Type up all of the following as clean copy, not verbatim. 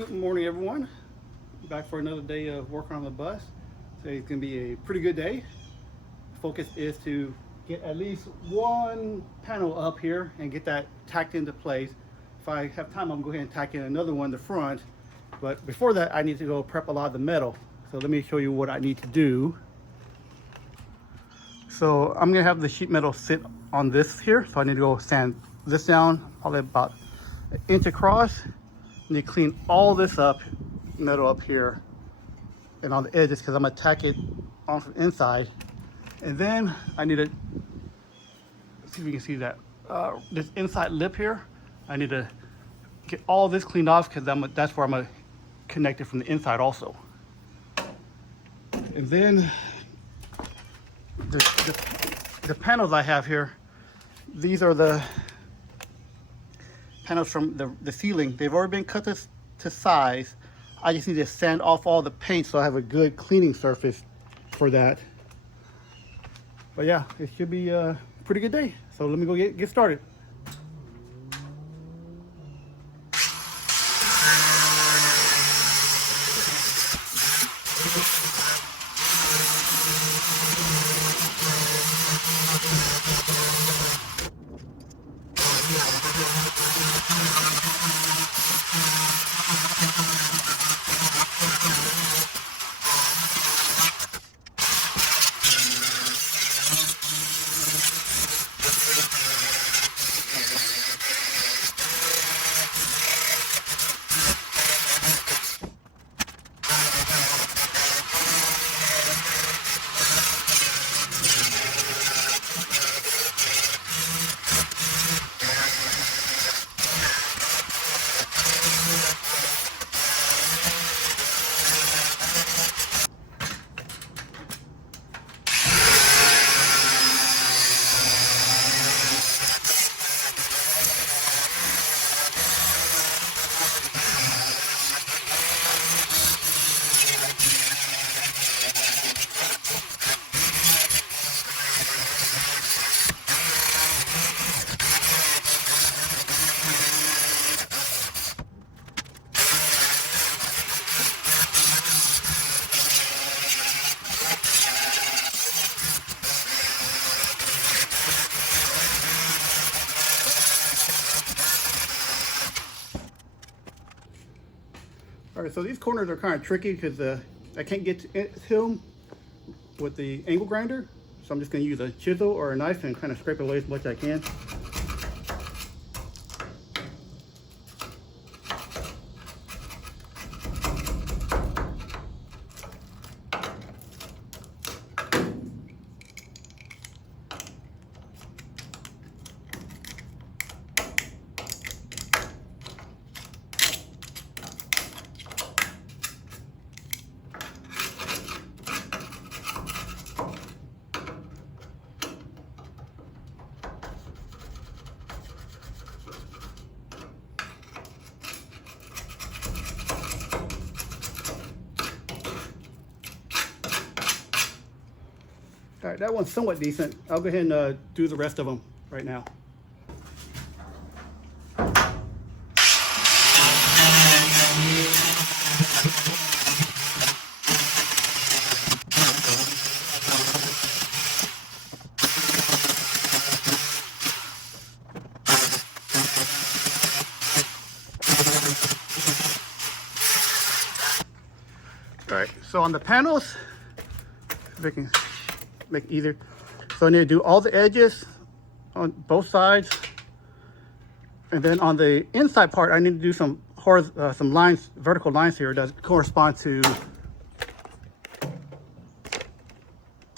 Good morning, everyone. Back for another day of working on the bus. Today's going to be a pretty good day. Focus is to get at least one panel up here and get that tacked into place. If I have time, I'm going to go ahead and tack in another one in the front. But before that, I need to go prep a lot of the metal. So let me show you what I need to do. So I'm going to have the sheet metal sit on this here. So I need to go sand this down probably about an inch across. I need to clean all this up, metal up here and on the edges, because I'm going to tack it on from inside. And then I need to see if you can see that this inside lip here. I need to get all this cleaned off because that's where I'm going to connect it from the inside also. And then the panels I have here, these are the panels from the ceiling. They've already been cut to size. I just need to sand off all the paint so I have a good cleaning surface for that. But yeah, it should be a pretty good day. So let me go get started. All right, so these corners are kind of tricky because I can't get to them with the angle grinder. So I'm just going to use a chisel or a knife and kind of scrape away as much as I can. All right, that one's somewhat decent. I'll go ahead and do the rest of them right now. All right, so on the panels, if I can make it easier. So I need to do all the edges on both sides. And then on the inside part, I need to do some lines, vertical lines here that correspond to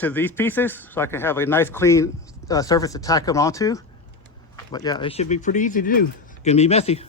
these pieces. So I can have a nice clean surface to tack them onto. But yeah, it should be pretty easy to do. It's gonna be messy.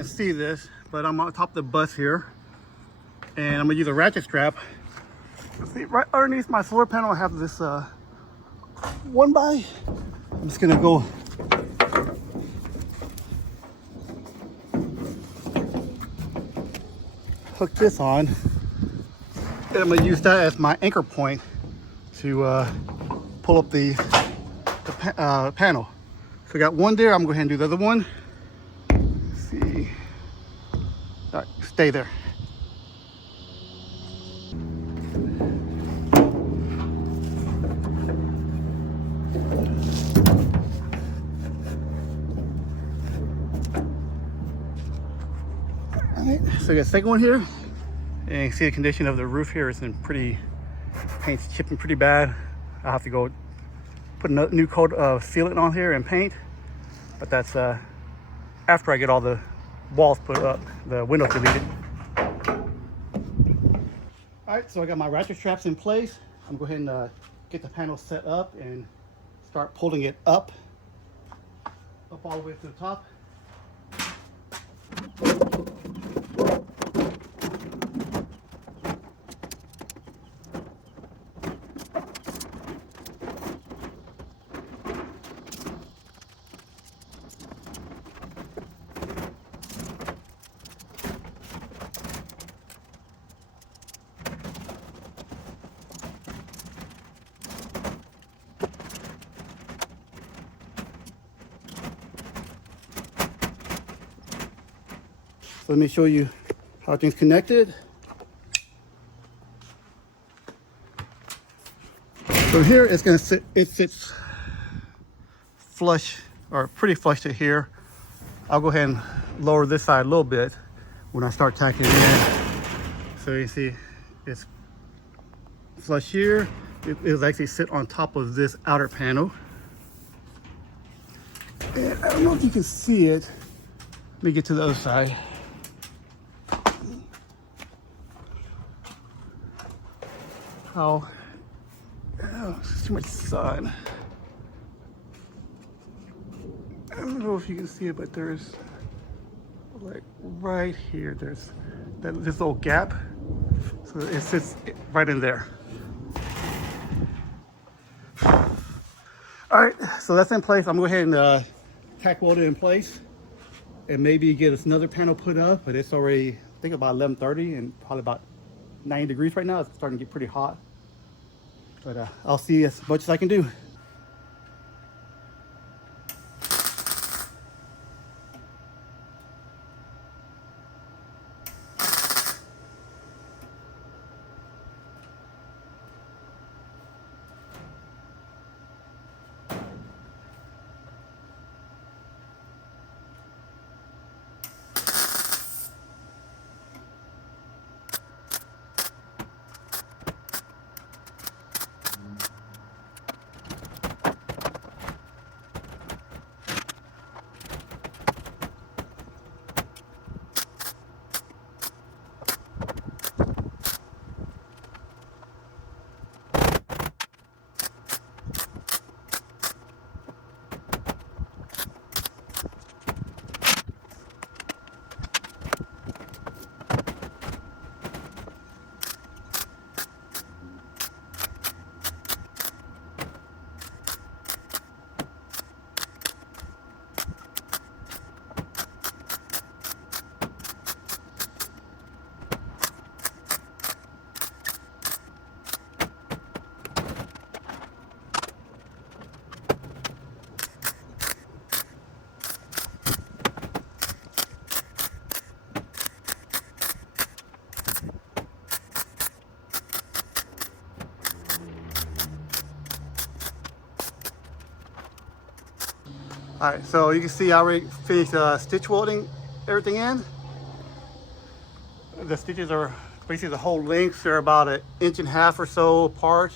can see this, but I'm on top of the bus here, and I'm gonna use a ratchet strap. See, right underneath my solar panel, I have this 1x. I'm just gonna go hook this on, and I'm gonna use that as my anchor point to pull up the panel. So I got one there. I'm going to go ahead and do the other one. Let's see. All right, stay there. All right, so I got the second one here, and you can see the condition of the roof here is in paint's chipping pretty bad. I'll have to go put a new coat of sealant on here and paint, but that's after I get all the walls put up, the windows deleted. All right, so I got my ratchet straps in place. I'm going to go ahead and get the panel set up and start pulling it up all the way to the top. Let me show you how things connected. So here it's going to sit, it sits flush, or pretty flush to here. I'll go ahead and lower this side a little bit when I start tacking it in. So you see it's flush here. It'll actually sit on top of this outer panel. And I don't know if you can see it. Let me get to the other side. Oh, it's too much sun. I don't know if you can see it, but there's like right here, there's this little gap. So it sits right in there. All right, so that's in place. I'm gonna go ahead and tack weld it in place and maybe get us another panel put up, but it's already, I think about 11:30 and probably about 90 degrees right now. It's starting to get pretty hot, but I'll see as much as I can do. All right, so you can see I already finished stitch welding everything in. The stitches are basically the whole length. They're about 1.5 inches or so apart.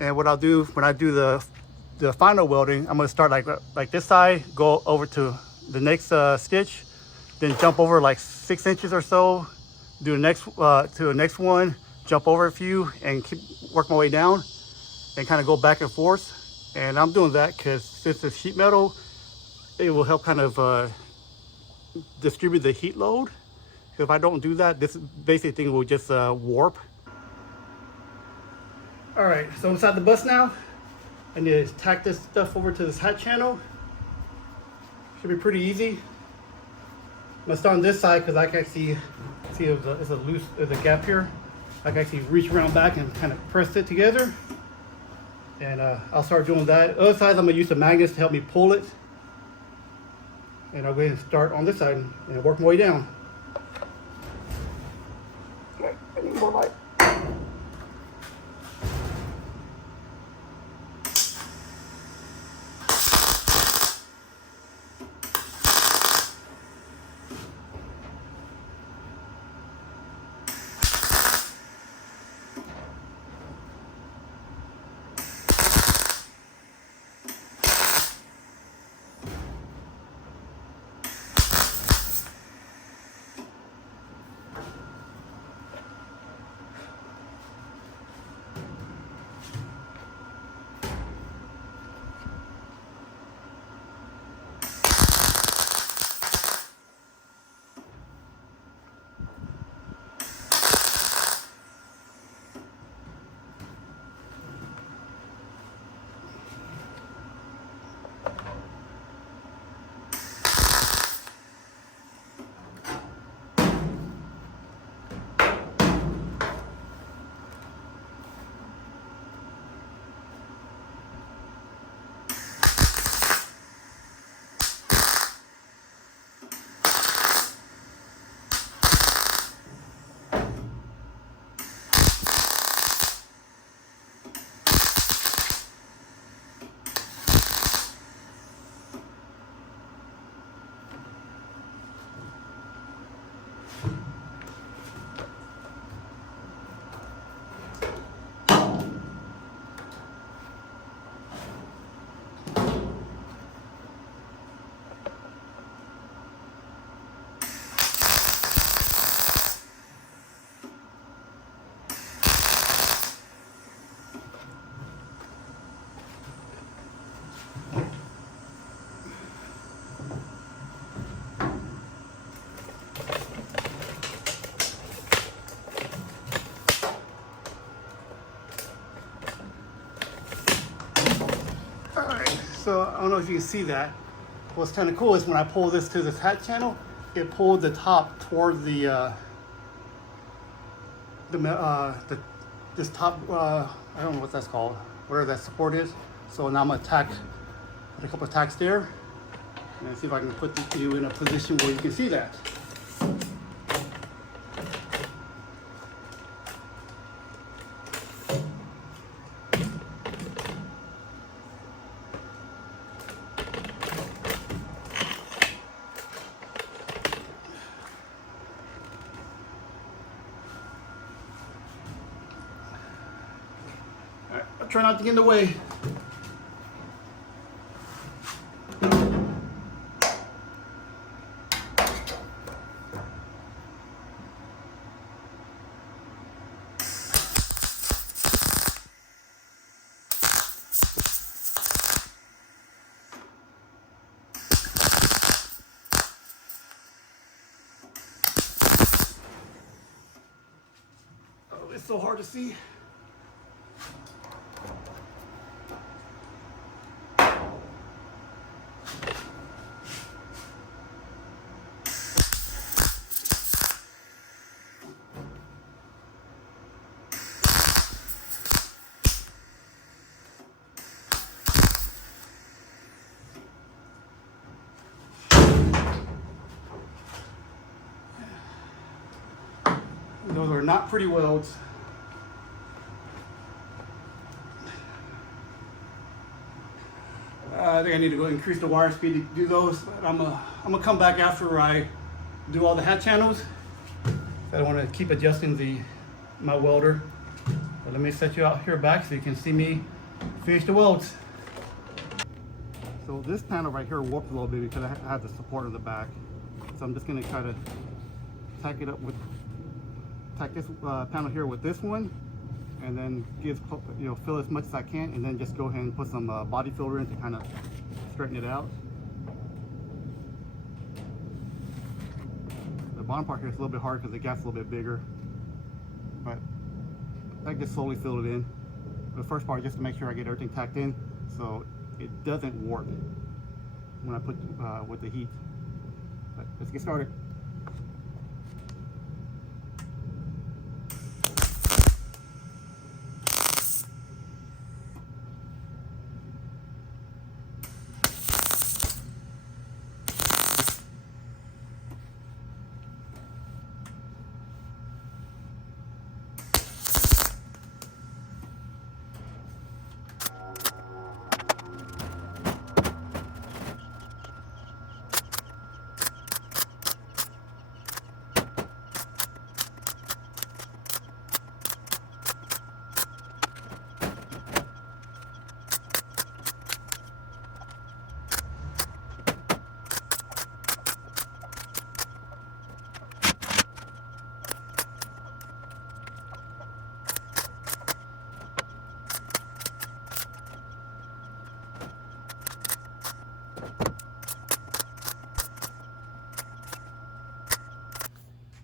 And what I'll do when I do the final welding, I'm gonna start like this side, go over to the next stitch, then jump over like 6 inches or so, do the next to the next one, jump over a few, and keep work my way down, and kind of go back and forth. And I'm doing that because since it's sheet metal, it will help kind of distribute the heat load. If I don't do that, this basic thing will just warp. All right, so inside the bus now, I need to tack this stuff over to this hat channel. Should be pretty easy. I'm gonna start on this side because I can actually see there's a gap here. I can actually reach around back and kind of press it together. And I'll start doing that. Other side, I'm gonna use the magnets to help me pull it. And I'll go ahead and start on this side and work my way down. Okay, I need more light. So I don't know if you can see that. What's kind of cool is when I pull this to this hat channel, it pulled the top toward this top. I don't know what that's called, whatever that support is. So now I'm gonna tack, put a couple of tacks there, and see if I can put you in a position where you can see that. I'll try not to get in the way. Oh, it's so hard to see. Those are not pretty welds. I think I need to go increase the wire speed to do those. But I'm gonna come back after I do all the hat channels. I don't want to keep adjusting my welder. But let me set you out here back so you can see me finish the welds. So this panel right here warped a little bit because I have the support on the back. So I'm just gonna try to tack this panel here with this one, and then fill as much as I can, and then just go ahead and put some body filler in to kind of straighten it out. bottom part here is a little bit hard because the gap's a little bit bigger, but I just slowly fill it in. The first part just to make sure I get everything tacked in so it doesn't warp when I put with the heat. But let's get started.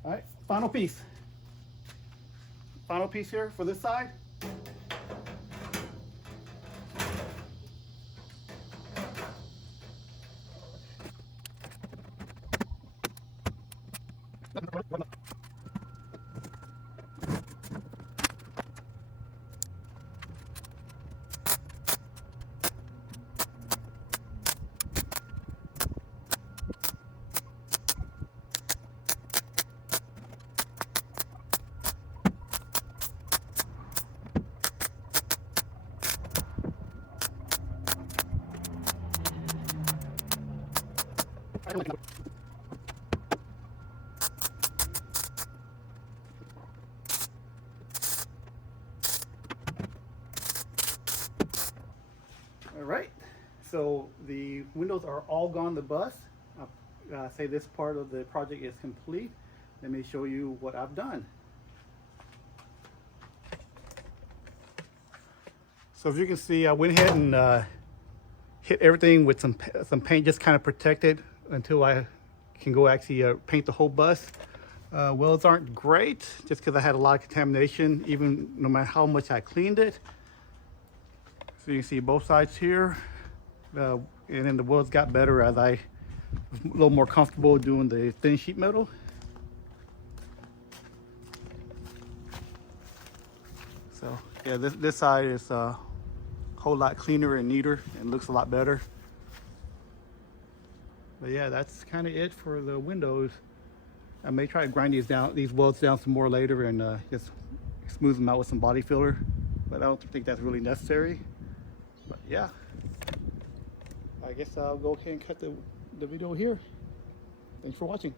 All right, final piece. Final piece here for this side. All right, so the windows are all gone to bus. I'll say this part of the project is complete. Let me show you what I've done. So as you can see, I went ahead and hit everything with some paint, just kind of protected until I can go actually paint the whole bus. Welds aren't great just because I had a lot of contamination, even no matter how much I cleaned it. So you can see both sides here, and then the welds got better as I was a little more comfortable doing the thin sheet metal. So yeah, this side is a whole lot cleaner and neater and looks a lot better. But yeah, that's kind of it for the windows. I may try to grind these welds down some more later and just smooth them out with some body filler, but I don't think that's really necessary. But yeah, I guess I'll go ahead and cut the video here. Thanks for watching.